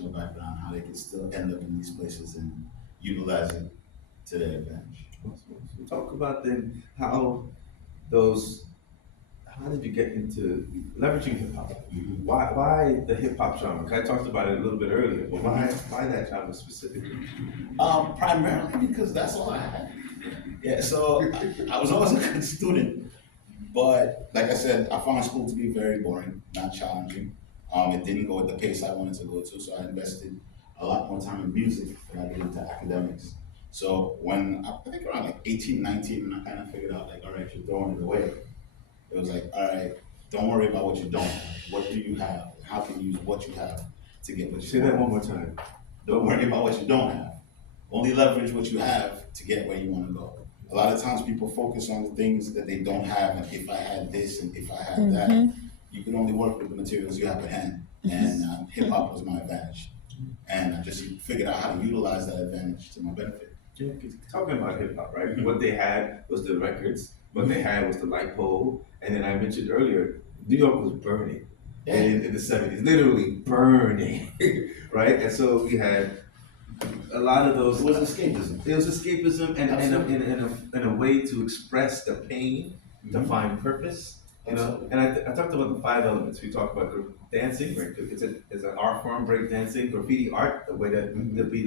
educational background, how they can still end up in these places and utilize it to their advantage. So talk about then how those, how did you get into leveraging hip hop? Why the hip hop genre? 'Cause I talked about it a little bit earlier, but why that genre specifically? Primarily because that's all I had. Yeah, so I was always a good student, but like I said, I found school to be very boring, not challenging. It didn't go at the pace I wanted to go to, so I invested a lot more time in music than I did into academics. So when I think around like 18, 19, when I kind of figured out like, all right, you're throwing it away. It was like, all right, don't worry about what you don't have. What do you have? How can you use what you have to get what Say you that want? one more time. Don't worry about what you don't have. Only leverage what you have to get where you want to go. A lot of times people focus on the things that they don't have, and if I had this and if I had that, you can only work with the materials you have at hand. And hip hop was my advantage. And I just figured out how to utilize that advantage to my benefit. Yeah, 'cause talking about hip hop, right? What they had was the records. What they had was the light pole. And then I mentioned earlier, New York was burning in the '70s, literally burning, right? And so we had a lot of those. It was escapism. It was escapism Absolutely. and a way to express the pain, to Mhm. find purpose. You know, Absolutely. and I talked about the five elements. We talked about dancing, right? It's an art form, break dancing, graffiti art, the way that Mhm. to be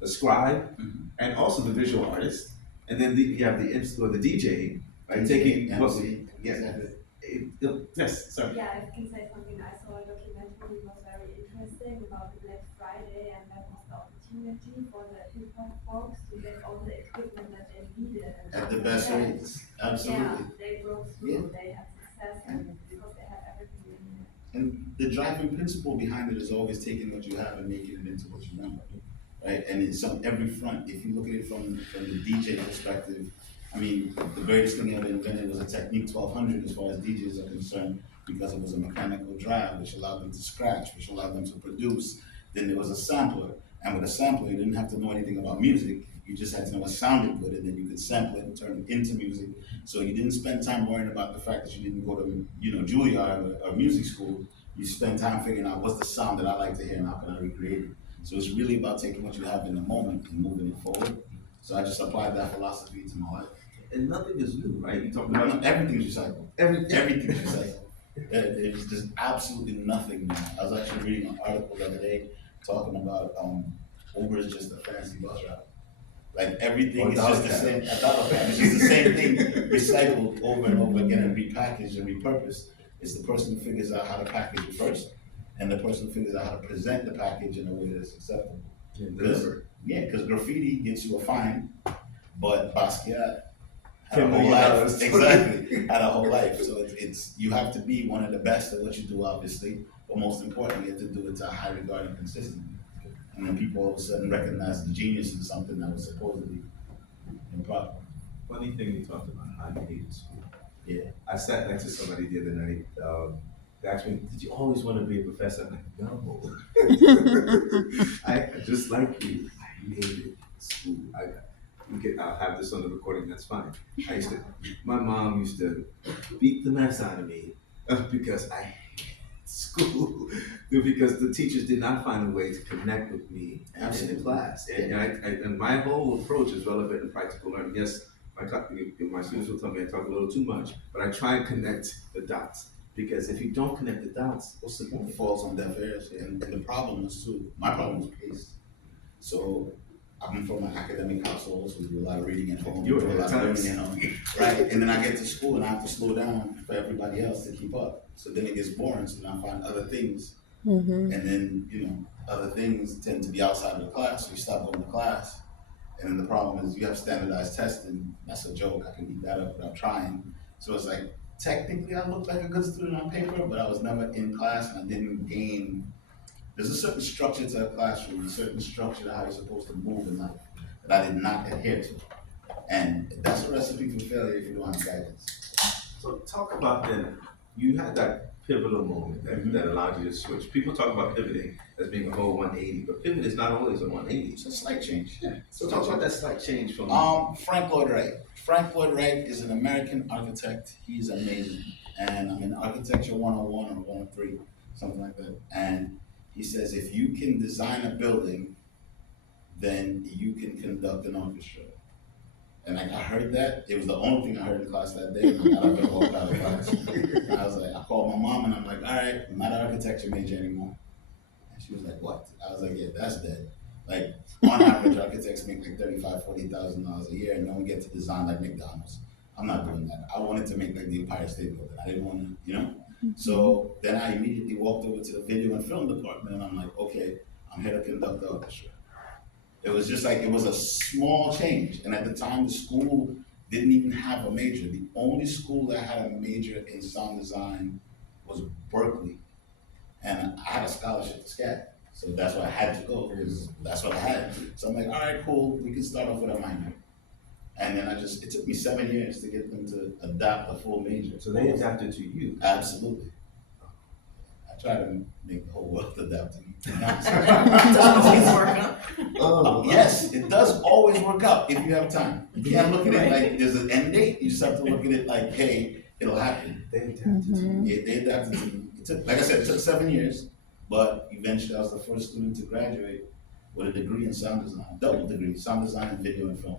the scribe, Mhm. and also the visual artist. And then you have or the DJ, right? DJ, Taking what MC, yeah, exactly. yes, sorry. Yeah, I can say something. I saw a documentary was very interesting about the Black Friday, and that was the opportunity for the hip hop folks to get all the equipment that they needed. And At the best yeah, rates. Absolutely. yeah, they broke Yeah. through. They had success, and because they had everything they needed. And the driving principle behind it is always taking what you have and making it into what you want, right? And it's on every front. If you look at it from the DJ perspective, I mean, the greatest thing ever invented was a Technique 1200 as far as DJs are concerned, because it was a mechanical drive which allowed them to scratch, which allowed them to produce. Then there was a sampler, and with a sampler, you didn't have to know anything about music. You just had to know what sounded good, and then you could sample it and turn it into music. So you didn't spend time worrying about the fact that you didn't go to, Juilliard or music school. You spend time figuring out what's the sound that I like to hear and how can I recreate it. So it's really about taking what you have in the moment and moving it forward. So I just applied that philosophy to my life. And nothing is new, right? You talk about Everything's recycled. everything. Everything's recycled. There's just absolutely nothing now. I was actually reading an article the other day talking about Uber is just a fancy bus route. Like everything Or is just dollar the cab. same. A dollar cab. It's just the same thing recycled over and over again and repackaged and repurposed. It's the person who figures out how to package it first, and the person who figures out how to present the package in a way that's acceptable. Yeah, Because deliver. graffiti gets you a fine, but Basquiat had a $10 whole million. life. Exactly, had a whole life. So it's you have to be one of the best at what you do, obviously, but most importantly, you have to do it to a high regard and consistently. And then people all of a sudden recognize the genius in something that was supposedly improper. Funny thing you talked about how you hated school. Yeah. I sat next to somebody the other night. They asked me, "Did you always want to be a professor?" I'm like, "No." I just like you. I hated school. I'll have this on the recording. That's fine. My mom used to beat the mess out of me because I hated school because the teachers did not find a way to connect with me in the class. And my whole approach is relevant and practical learning. Yes, my students will tell me I talk a little too much, but I try and connect the dots. Because if you don't connect the dots, what's the It point? falls on deaf ears. And the problem is too, my problem was pace. So I'm from an academic household, so we do a lot of reading at home, You're do a at lot of times. learning at home, right? And then I get to school and I have to slow down for everybody else to keep up. So then it gets boring, so then I find other things. And then, other things tend to be outside of the class, so you stop going to class. And then the problem is you have standardized testing. That's a joke. I can eat that up without trying. So it's like, technically I looked like a good student on paper, but I was never in class and I didn't gain. There's a certain structure to a classroom, a certain structure to how you're supposed to move in life that I did not adhere to. And that's a recipe for failure if you don't have guidance. So talk about then. You had that pivotal moment that allowed you to switch. People talk about pivoting as being a whole 180, but pivot is not always a 180. It's a slight change. Yeah. So talk about that slight change from. Frank Lloyd Wright. Frank Lloyd Wright is an American architect. He's amazing. And I'm in Architecture 101 or 103, something like that. And He says, if you can design a building, then you can conduct an orchestra. And like I heard that, it was the only thing I heard in class that day, and I got up and walked out of class. And I was like, I called my mom and I'm like, all right, I'm not an architecture major anymore. And she was like, what? I was like, yeah, that's dead. Like, on average, architects make like $35,000, $40,000 a year, and no one gets to design like McDonald's. I'm not doing that. I wanted to make like the Empire State Building. I didn't want to, you know? So then I immediately walked over to the video and film department, and I'm like, okay, I'm here to conduct the orchestra. It was just like, it was a small change. And at the time, the school didn't even have a major. The only school that had a major in sound design was Berkeley. And I had a scholarship to SCAD. So that's why I had to go, because that's what I had. So I'm like, all right, cool, we can start off with a minor. And then it took me 7 years to get them to adopt a full major. So they adapted to you. Absolutely. I try to make the whole world adapt to me. Oh, Yes, it does always work out if you have time. You can't look at it like there's an end date. You just have to look at it like, hey, it'll happen. they adapted to you. Yeah, they adapted to me. It took, like I said, it took 7 years, but eventually I was the first student to graduate with a degree in sound design, double degree, sound design and video and film.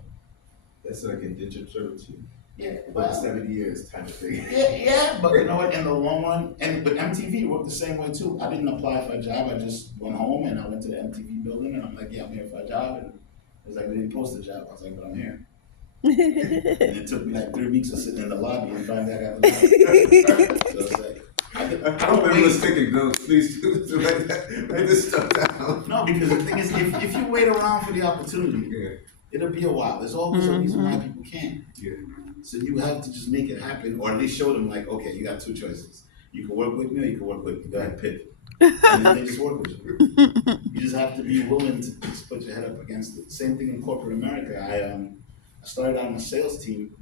That's like indentured servitude. Yeah, About 70 years type of thing. yeah, but you know what? In the long run, and but MTV worked the same way too. I didn't apply for a job. I just went home and I went to the MTV building and I'm like, yeah, I'm here for a job. And it was like, we didn't post a job. I was like, but I'm here. And it took me like 3 weeks of sitting in the lobby and finally I got the job. So it's like, I hope everyone's taking notes. Please do write this stuff down. No, because the thing is, if you wait around for the opportunity, Yeah, it'll be a while. There's always a reason why people can't. yeah. So you have to just make it happen, or at least show them like, okay, you got two choices. You can work with me or you can work with me. Go ahead, pick. And then they just work with you. You just have to be willing to just put your head up against it. Same thing in corporate America. I started out on a sales team.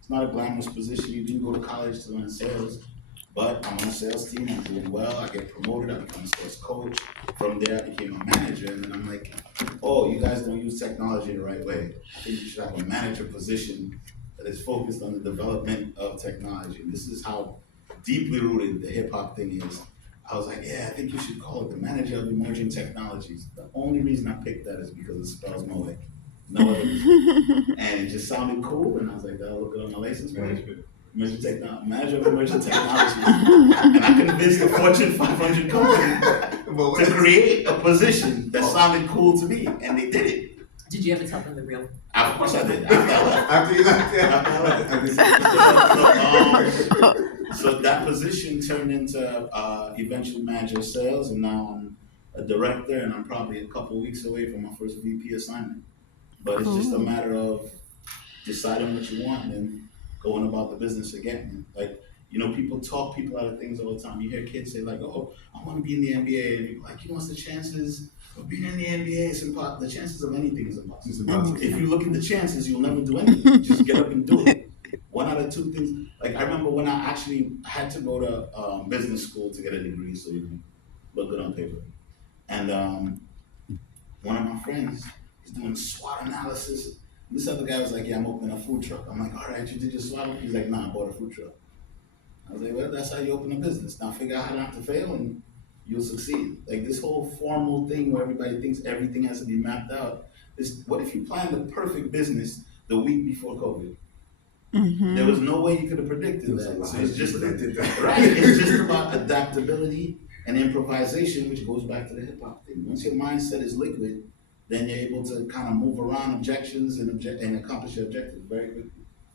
It's not a glamorous position. You didn't go to college to learn sales, but I'm on a sales team. I'm doing well. I get promoted. I become a sales coach. From there, I became a manager. And then I'm like, oh, you guys don't use technology the right way. I think you should have a manager position that is focused on the development of technology. And this is how deeply rooted the hip hop thing is. I was like, yeah, I think you should call it the manager of emerging technologies. The only reason I picked that is because it spells Moet. No other reason. And it just sounded cool, and I was like, that'll look good on my license plate. Emerging technology, manager of emerging technology. And I convinced the Fortune 500 company to create a position that sounded cool to me, and they did it. Did you ever tell them the real? Of course I did. After I left. After you left, yeah. So that position turned into eventually manager of sales, and now I'm a director, and I'm probably a couple weeks away from my first VP assignment. But it's just a matter of deciding what you want and then going about the business again. Like, you know, people talk people out of things all the time. You hear kids say like, "Oh, I want to be in the NBA," and you're like, "You know, what's the chances of being in the NBA? It's impossible. The chances of anything is impossible." It's impossible. If you look at the chances, you'll never do anything. Just get up and do it. One out of two things. Like I remember when I actually had to go to business school to get a degree, so you can look good on paper. And one of my friends is doing SWOT analysis. This other guy was like, "Yeah, I'm opening a food truck." I'm like, "All right, you did your SWOT?" He's like, "Nah, I bought a food truck." I was like, "Well, that's how you open a business. Now figure out how not to fail and you'll succeed." Like this whole formal thing where everybody thinks everything has to be mapped out. Is what if you planned the perfect business the week before COVID? There was no way you could have predicted that. So it's just that did that. right. It's just about adaptability and improvisation, which goes back to the hip hop thing. Once your mindset is liquid, then you're able to kind of move around objections and accomplish your objectives very quickly.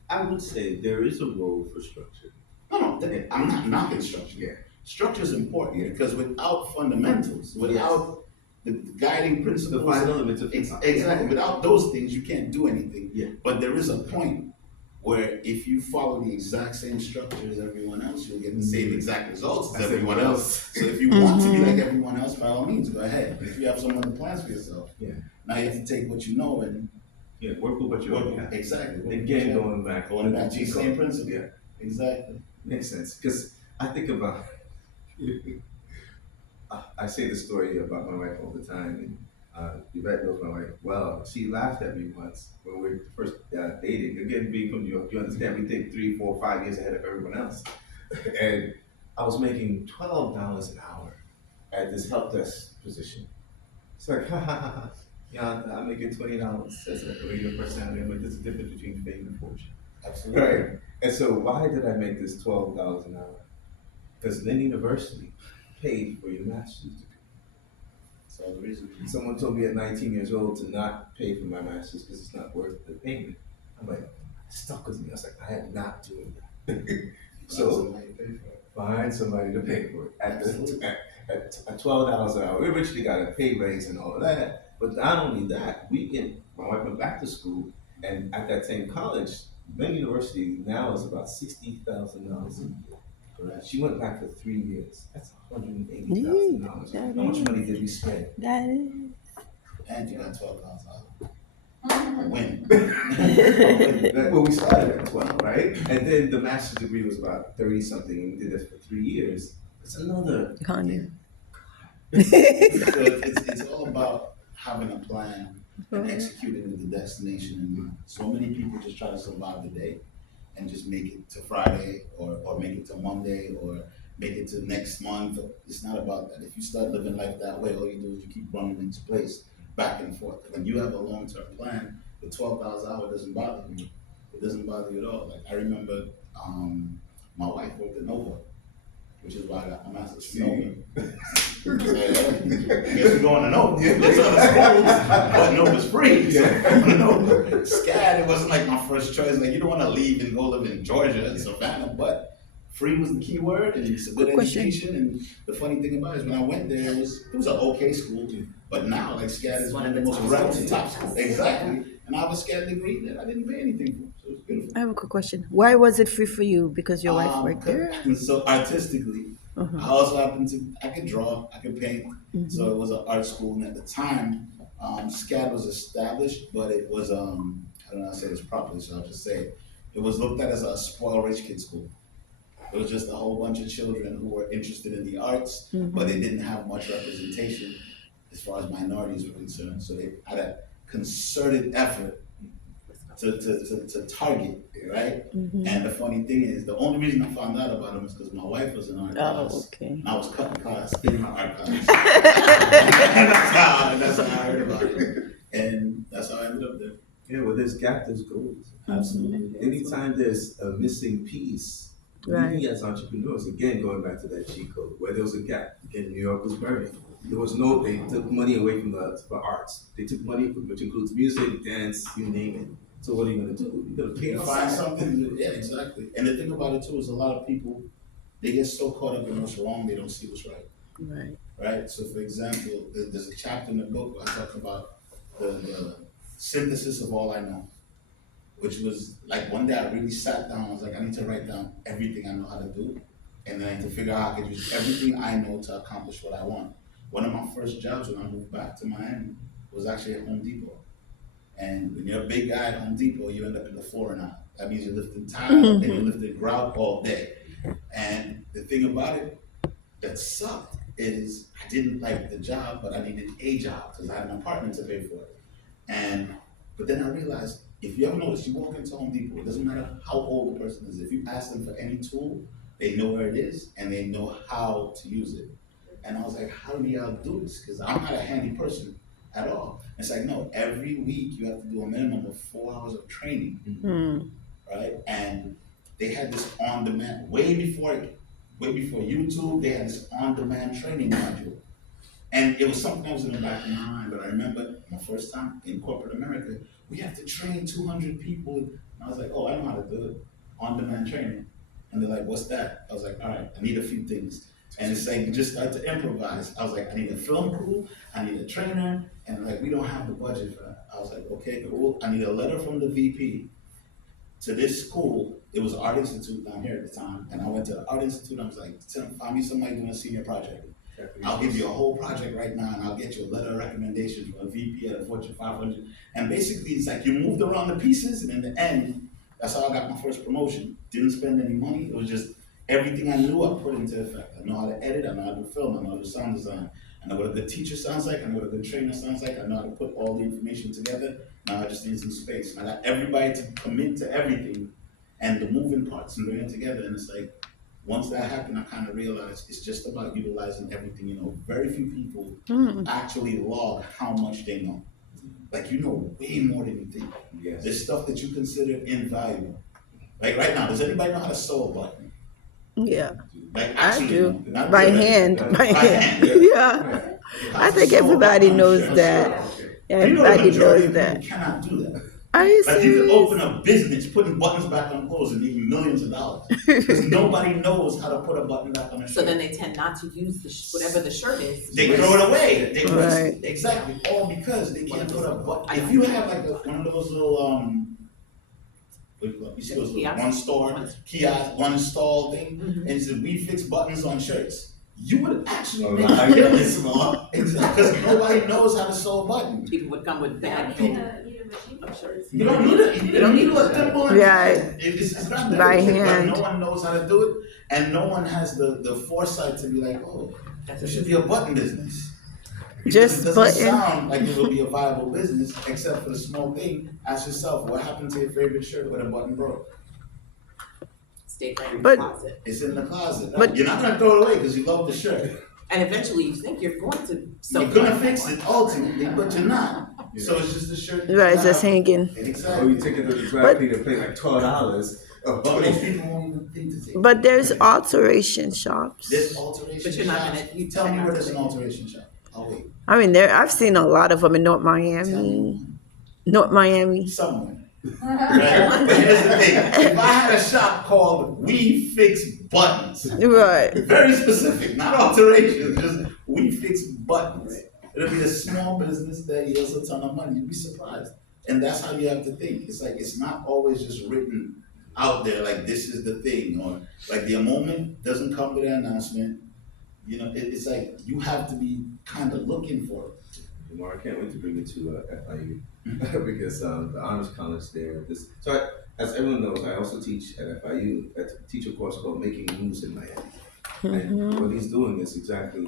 I would say there is a role for structure. No, I'm not knocking structure. Yeah. Structure is important because without fundamentals, without the guiding principles, The five elements of hip hop. exactly. Without those things, you can't do anything. Yeah. But there is a point where if you follow the exact same structure as everyone else, you'll get the same exact results as everyone else. So if you want to be like everyone else, by all means, go ahead. If you have some other plans for yourself, Yeah. now you have to take what you know and Yeah, work with what you already have. exactly. Again, going back to the same principle. Yeah, Exactly. makes sense. Because I think about, I say the story about my wife all the time, and Yvette knows my wife well. She laughed at me once when we were first dating. Again, being from New York, you understand we think 3, 4, 5 years ahead of everyone else. And I was making $12 an hour at this help desk position. It's like, ha ha ha ha. Yeah, I'm making $20 as a radio personality, but there's a difference between fame and fortune. Absolutely. Right. And so why did I make this $12 an hour? Because Lynn University paid for your master's degree. That's all the reason. Someone told me at 19 years old to not pay for my master's because it's not worth the payment. I'm like, it stuck with me. I was like, I am not doing that. So find somebody to pay for it. At $12 an hour, we originally got a pay raise and all of that. But not only that, my wife went back to school, and at that same college, Lynn University now is about $60,000 a year. Correct. She went back for 3 years. That's $180,000. Yeah, How much money did we spend? That is. And you got $12,000. Win. Well, we started at 12, right? And then the master's degree was about 30 something, and we did that for 3 years. It's another. Kanye. It's all about having a plan and executing with the destination in mind. So many people just try to survive the day and just make it to Friday or make it to Monday or make it to next month. It's not about that. If you start living life that way, all you do is you keep running into place back and forth. When you have a long-term plan, the $12 an hour doesn't bother you. It doesn't bother you at all. Like I remember my wife worked at Nova, which is why I got my master's in Nova. Guess we're going to Nova. There's other schools, but Nova's free. So Nova, SCAD, it wasn't like my first choice. Like you don't want to leave and go live in Georgia and Savannah, but free was the key word, and it's a good education. And the funny thing about it is when I went there, it was an okay school, but now like SCAD is one of the most reputable top schools. Exactly. And I have a SCAD degree that I didn't pay anything for, so it's beautiful. I have a quick question. Why was it free for you? Because your wife worked there? So artistically, I also happen to, I could draw, I could paint. So it was an art school, and at the time, SCAD was established, but it was, I don't know how to say this properly, so I'll just say it. It was looked at as a spoiled rich kid school. It was just a whole bunch of children who were interested in the arts, but they didn't have much representation as far as minorities were concerned. So they had a concerted effort to target, right? And the funny thing is, the only reason I found out about them is because my wife was in art class. Okay. And I was cutting class in my art class. And that's how I heard about it. And that's how I ended up there. Yeah, well, there's gap, there's goals. Absolutely. Anytime there's a missing piece, Right. we as entrepreneurs, again, going back to that G code, where there was a gap, again, New York was burning. There was no, they took money away from the arts. They took money, which includes music, dance, you name it. So what are you gonna do? You're gonna pay You find something to do. Yeah, exactly. And the thing about it too is a lot of people, they get so caught up in what's wrong, they don't see what's right. Right. Right? So for example, there's a chapter in the book where I talk about the synthesis of all I know, which was like one day I really sat down, I was like, I need to write down everything I know how to do, and then I need to figure out how I could use everything I know to accomplish what I want. One of my first jobs when I moved back to Miami was actually at Home Depot. And when you're a big guy at Home Depot, you end up in the floor and out. That means you're lifting tile and you're lifting grout all day. And the thing about it that sucked is I didn't like the job, but I needed a job because I had an apartment to pay for it. But then I realized, if you ever notice, you walk into Home Depot, it doesn't matter how old the person is. If you ask them for any tool, they know where it is and they know how to use it. And I was like, how do y'all do this? Because I'm not a handy person at all. It's like, no, every week you have to do a minimum of 4 hours of training, right? And they had this on-demand, way before YouTube, they had this on-demand training module. And it was something that was in the back of my mind, but I remember my first time in corporate America, we have to train 200 people. And I was like, oh, I know how to do it, on-demand training. And they're like, what's that? I was like, all right, I need a few things. And it's like, you just start to improvise. I was like, I need a film crew, I need a trainer, and like, we don't have the budget for that. I was like, okay, cool. I need a letter from the VP to this school. It was Art Institute down here at the time. And I went to the Art Institute, and I was like, find me somebody doing a senior project. I'll give you a whole project right now, and I'll get you a letter of recommendation from a VP at a Fortune 500. And basically, it's like you moved around the pieces, and in the end, that's how I got my first promotion. Didn't spend any money. It was just everything I knew I put into effect. I know how to edit, I know how to do film, I know how to do sound design. I know what a good teacher sounds like, I know what a good trainer sounds like, I know how to put all the information together. Now I just need some space. And I got everybody to commit to everything and the moving parts and bring it together. And it's like, once that happened, I kind of realized it's just about utilizing everything you know. Very few people actually log how much they know. Like you know way more than you think. Yes. There's stuff that you consider invaluable. Like right now, does anybody know how to sew a button? Yeah, Like I actually, do. know, not By theoretically. hand. By hand. Yeah. Right. How I to think sew a everybody button, knows sure. that. Okay. You know the Everybody majority knows of that. people cannot do that. Are you Like you can open serious? a business putting buttons back on clothes and make you millions of dollars because nobody knows how to put a button back on a shirt. So then they tend not to use whatever the shirt is. They throw it away. They waste Right. it. Exactly. All because they can't put a button. If you have like one of those little what do you call it? You see those little Kiosk? one store kiosk, one install thing, and it said we fix buttons on shirts. You would actually make I a get killing it. small because nobody knows how to sew a button. People would come with Yeah, bad you people need a machine. of shirts. You don't need it. You don't need a thimble. Right. It's not By difficult, hand. but no one knows how to do it, and no one has the foresight to be like, oh, That's it a should be a button business. Because Just it doesn't button. sound like it will be a viable business, except for the small thing. Ask yourself, what happened to your favorite shirt when a button broke? Stayed right in the But- closet. It's in the closet. But- You're not gonna throw it away because you love the shirt. And eventually you think you're going to sew You're gonna fix it ultimately, but you're not. So it's just a shirt. you Right, it's just have. hanging. Oh, Exactly. you take it to the dry But- cleaner and pay like $12. But most people won't even think to take it. But there's alteration shops. There's alteration But you're not shops. gonna- you Tell me tell where me there's an not to. alteration shop. I'll wait. I mean, I've seen a lot of them in North Tell Miami. me North Miami. somewhere. Right? But here's the thing. If I had a shop called We Fix Buttons, Right. very specific, not alterations, just We Fix Buttons. It'll be a small business that yields a ton of money. You'd be surprised. And that's how you have to think. It's like it's not always just written out there like this is the thing, or like the moment doesn't come with an announcement. You know, it's like you have to be kind of looking for it. Lamar, I can't wait to bring you to FIU because the honors college there. As everyone knows, I also teach at FIU. I teach a course called Making Moves in Miami. And what he's doing is exactly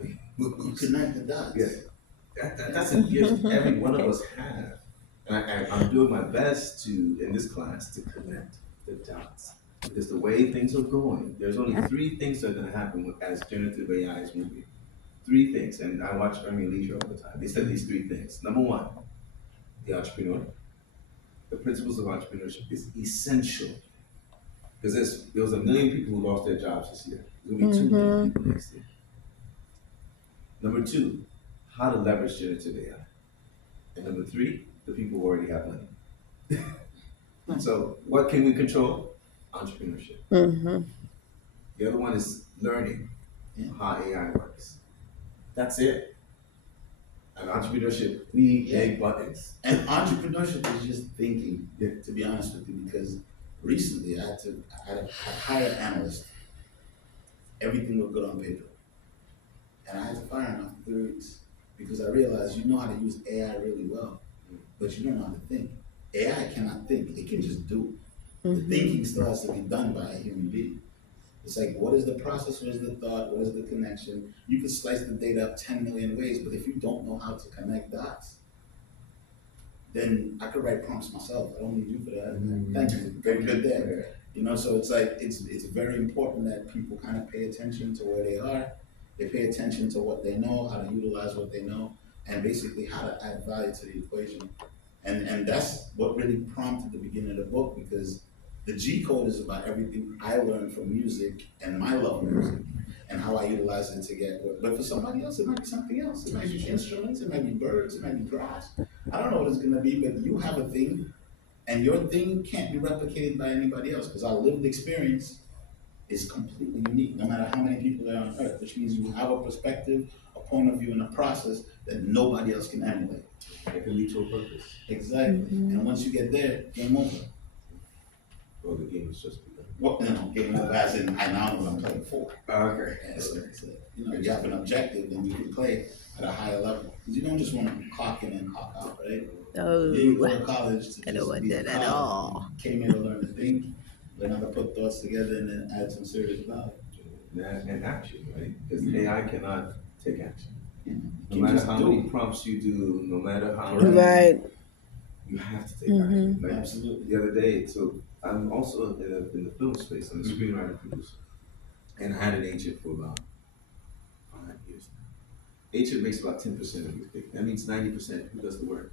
making You moves. connect the dots. Yeah, that's a gift every one of us have. And I'm doing my best to, in this class, to connect the dots. Because the way things are going, there's only three things that are going to happen as generative AI is moving. Three things, and I watch Earning Leisure all the time. They said these three things. Number one, the entrepreneur. The principles of entrepreneurship is essential. Because there was 1 million people who lost their jobs this year. There's going to be 2 million people next year. Number two, how to leverage generative AI. And number three, the people who already have money. So what can we control? Entrepreneurship. Mm-hmm. The other one is learning how AI works. That's it. And entrepreneurship, we make buttons. And entrepreneurship is just thinking, Yeah. to be honest with you, because recently I had a hire analyst. Everything looked good on paper. And I had to fire him after 3 weeks because I realized you know how to use AI really well, but you don't know how to think. AI cannot think, it can just do it. The thinking still has to be done by a human being. It's like, what is the process, what is the thought, what is the connection? You can slice the data up 10 million ways, but if you don't know how to connect dots, then I could write prompts myself. I don't need you for that. Thank you. Very good there. You know, so it's like it's very important that people kind of pay attention to where they are. They pay attention to what they know, how to utilize what they know, and basically how to add value to the equation. And that's what really prompted the beginning of the book, because the G code is about everything I learned from music and my love of music and how I utilize it to get work. But for somebody else, it might be something else. It might be instruments, it might be birds, it might be grass. I don't know what it's gonna be, but you have a thing, and your thing can't be replicated by anybody else, because our lived experience is completely unique, no matter how many people are on earth, which means you have a perspective, a point of view, and a process that nobody else can emulate. It can lead to a purpose. Exactly. And once you get there, game over. Well, the game is just begun. What, game over as in I now know what I'm playing for. Okay. Yeah, so, you have an objective, then you can play at a higher level. 'Cause you don't just want to clock in and clock out, right? You go Oh, to college to I don't just want be a that at cog. all. Came here to learn to think, learn how to put thoughts together, and then add some serious value. And action, right? Because AI cannot take action. You No can matter just how do many it. prompts you do, no matter how right. you have to take action. Like Absolutely. the other day, so I'm also in the film space. I'm a screenwriter producer. And I had an agent for about 5 years now. Agent makes about 10% of his pay. That means 90% who does the work.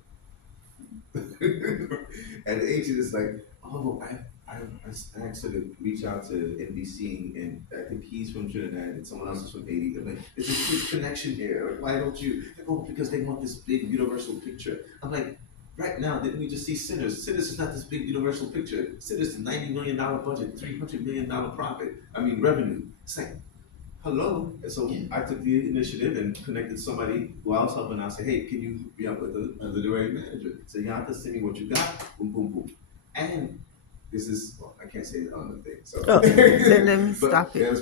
And the agent is like, oh, I asked her to reach out to NBC, and I think he's from Trinidad and someone else is from Haiti. I'm like, there's a huge connection here. Like, why don't you? Oh, because they want this big universal picture. I'm like, right now, didn't we just see Sinners? Sinners is not this big universal picture. Sinners is a $90 million budget, $300 million profit. I mean, revenue. It's like, hello. And so I took the initiative and connected somebody who I was helping out. Say, hey, can you hook me up with the direct manager? Say, yeah, just send me what you got. Boom, boom, boom. And this is, well, I can't say it on the thing. So, Oh, then let me but stop it. there's